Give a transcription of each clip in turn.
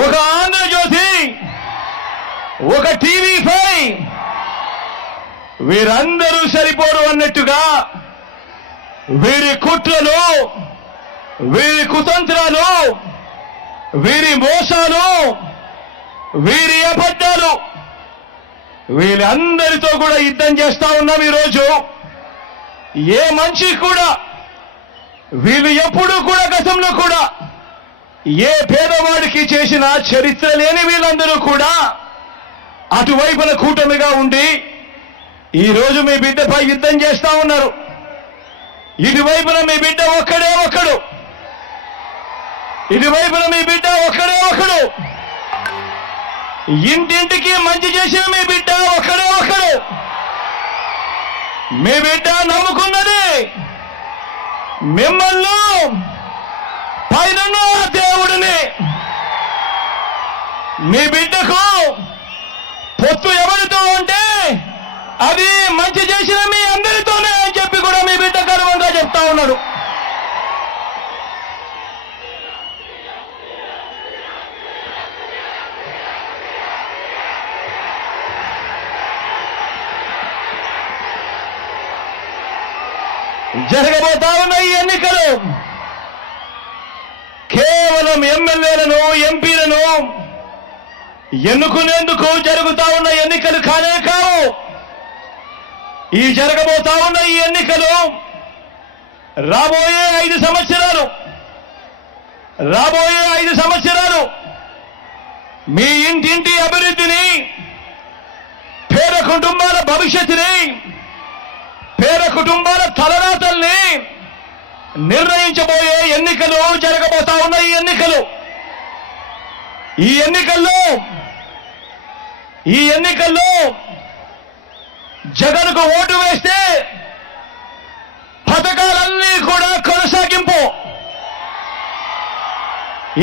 ఒక ఆంధ్రజ్యోతి, ఒక టీవీ5 వీరందరూ సరిపోరు అన్నట్టుగా వీరి కుట్రలు, వీరి కుతంత్రాలు, వీరి మోసాలు, వీరి అబద్ధాలు, వీళ్ళందరితో కూడా యుద్ధం చేస్తా ఉన్నాం. ఈరోజు ఏ మనిషి కూడా వీళ్ళు ఎప్పుడూ కూడా గతంలో కూడా ఏ పేదవాడికి చేసిన చరిత్ర లేని వీళ్ళందరూ కూడా అటువైపున కూటమిగా ఉండి ఈరోజు మీ బిడ్డపై యుద్ధం చేస్తా ఉన్నారు. ఇటువైపున మీ బిడ్డ ఒక్కడే ఒక్కడు, ఇటువైపున మీ బిడ్డ ఒక్కడే ఒక్కడు, ఇంటింటికి మంచి చేసిన మీ బిడ్డ ఒక్కడే ఒక్కడు. మీ బిడ్డ నమ్ముకున్నది మిమ్మల్ని, పైన దేవుడిని. మీ బిడ్డకు పొత్తు ఎవరితో ఉంటే అది మంచి చేసిన మీ అందరితోనే అని చెప్పి కూడా మీ బిడ్డ గర్వంగా చెప్తా ఉన్నాడు. జరగబోతా ఉన్న ఈ ఎన్నికలు కేవలం ఎమ్మెల్యేలను, ఎంపీలను ఎన్నుకునేందుకు జరుగుతా ఉన్న ఎన్నికలు కానే కావు. ఈ జరగబోతా ఉన్న ఈ ఎన్నికలు రాబోయే 5 సంవత్సరాలు మీ ఇంటింటి అభివృద్ధిని, పేద కుటుంబాల భవిష్యత్తుని, పేద కుటుంబాల తలరాతల్ని నిర్ణయించబోయే ఎన్నికలు జరగబోతా ఉన్న ఈ ఎన్నికల్లో జగన్కు ఓటు వేస్తే పథకాలన్నీ కూడా కొనసాగింపు.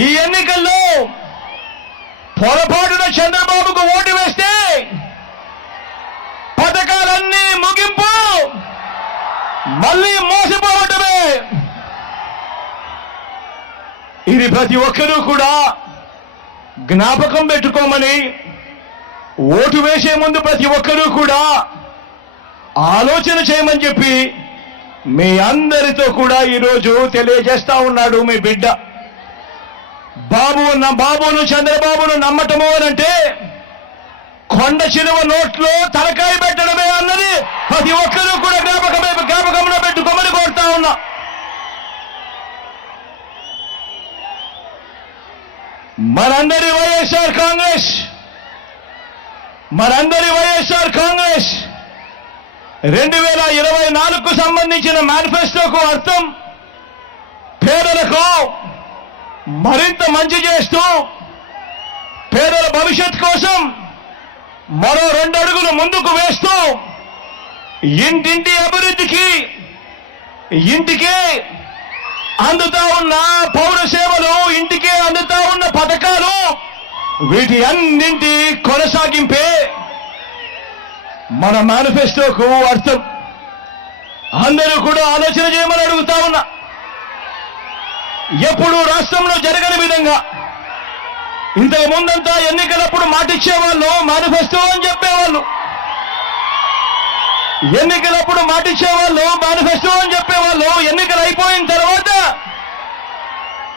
ఈ ఎన్నికల్లో పొరపాటున చంద్రబాబుకు ఓటు వేస్తే పథకాలన్నీ ముగింపు, మళ్ళీ మోసపోవటమే. ఇది ప్రతి ఒక్కరూ కూడా జ్ఞాపకం పెట్టుకోమని, ఓటు వేసే ముందు ప్రతి ఒక్కరూ కూడా ఆలోచన చేయమని చెప్పి మీ అందరితో కూడా ఈరోజు తెలియజేస్తా ఉన్నాడు మీ బిడ్డ. బాబును చంద్రబాబును నమ్మటము అనంటే కొండ చిలువ నోట్లో తలకాయ పెట్టడమే అన్నది ప్రతి ఒక్కరూ కూడా జ్ఞాపకంలో పెట్టుకోమని కోరుతా ఉన్నా. మనందరి వైఎస్ఆర్ కాంగ్రెస్ 2024కు సంబంధించిన మేనిఫెస్టోకు అర్థం పేదలకు మరింత మంచి చేస్తూ, పేదల భవిష్యత్ కోసం మరో 2 అడుగులు ముందుకు వేస్తూ, ఇంటింటి అభివృద్ధికి, ఇంటికే అందుతా ఉన్న పౌర సేవలు, ఇంటికే అందుతా ఉన్న పథకాలు, వీటి అన్నింటి కొనసాగింపే మన మేనిఫెస్టోకు అర్థం. అందరూ కూడా ఆలోచన చేయమని అడుగుతా ఉన్నా. ఎప్పుడు రాష్ట్రంలో జరగని విధంగా ఇంతకు ముందంతా ఎన్నికలప్పుడు మాటిచ్చేవాళ్ళు, మేనిఫెస్టో అని చెప్పేవాళ్ళు. ఎన్నికలప్పుడు మాటిచ్చేవాళ్ళు, మేనిఫెస్టో అని చెప్పేవాళ్ళు. ఎన్నికలు అయిపోయిన తర్వాత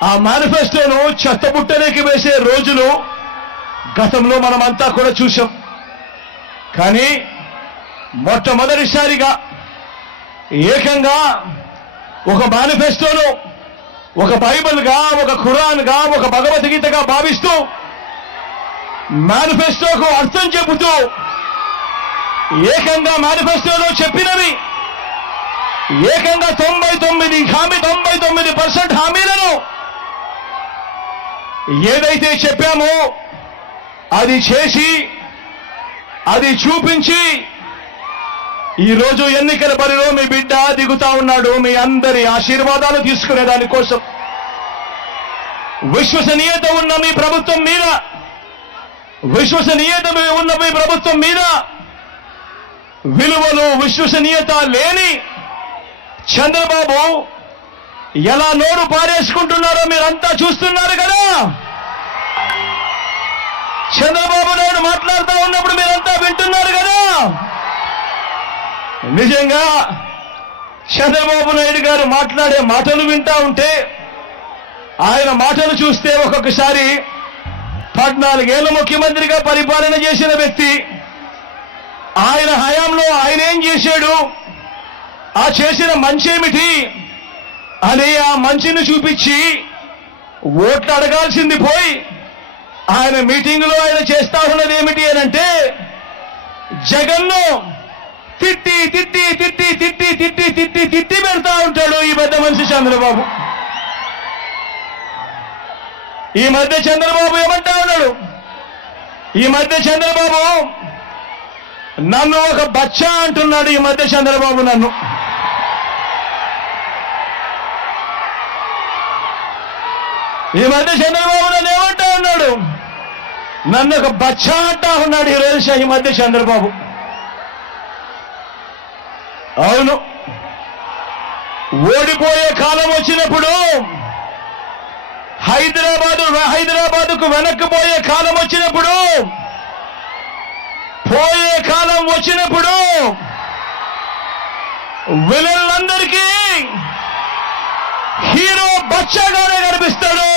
ఆ మేనిఫెస్టోను చెత్తబుట్టలోకి వేసే రోజులు గతంలో మనమంతా కూడా చూసాం. కానీ మొట్టమొదటిసారిగా ఏకంగా ఒక మేనిఫెస్టోను ఒక బైబిల్గా, ఒక ఖురాన్గా, ఒక భగవద్గీతగా భావిస్తూ మేనిఫెస్టోకు అర్థం చెబుతూ ఏకంగా మేనిఫెస్టోలో చెప్పినవి ఏకంగా 99% హామీలను ఏదైతే చెప్పామో అది చేసి, అది చూపించి ఈరోజు ఎన్నికల బరిలో మీ బిడ్డ దిగుతా ఉన్నాడు. మీ అందరి ఆశీర్వాదాలు తీసుకునే దానికోసం విశ్వసనీయత ఉన్న మీ ప్రభుత్వం మీద విలువలు, విశ్వసనీయత లేని చంద్రబాబు ఎలా నోరు పారేసుకుంటున్నారో మీరంతా చూస్తున్నారు కదా. చంద్రబాబు నాయుడు మాట్లాడుతూ ఉన్నప్పుడు మీరంతా వింటున్నారు కదా. నిజంగా చంద్రబాబు నాయుడు గారు మాట్లాడే మాటలు వింటా ఉంటే, ఆయన మాటలు చూస్తే ఒక్కొక్కసారి 14 ఏళ్ల ముఖ్యమంత్రిగా పరిపాలన చేసిన వ్యక్తి, ఆయన హయాంలో ఆయన ఏం చేశాడు, ఆ చేసిన మంచేమిటి అని ఆ మంచిని చూపించి ఓట్లు అడగాల్సింది పోయి, ఆయన మీటింగులో ఆయన చేస్తా ఉన్నది ఏమిటి అని అంటే, జగన్ను తిట్టి తిట్టి తిట్టి తిట్టి తిట్టి తిట్టి తిట్టి పెడతా ఉంటాడు ఈ పెద్ద మనిషి చంద్రబాబు. ఈ మధ్య చంద్రబాబు ఏమంటా ఉన్నాడు, ఈ మధ్య చంద్రబాబు నన్ను ఒక బచ్చా అంటున్నాడు. ఈ మధ్య చంద్రబాబు నన్ను ఏమంటా ఉన్నాడు, నన్ను ఒక బచ్చా అంటా ఉన్నాడు ఈ మధ్య చంద్రబాబు. అవును, ఓడిపోయే కాలం వచ్చినప్పుడు, హైదరాబాదుకు వెనక్కిపోయే కాలం వచ్చినప్పుడు, పోయే కాలం వచ్చినప్పుడు విలన్లందరికీ హీరో బచ్చాగానే కనిపిస్తాడు.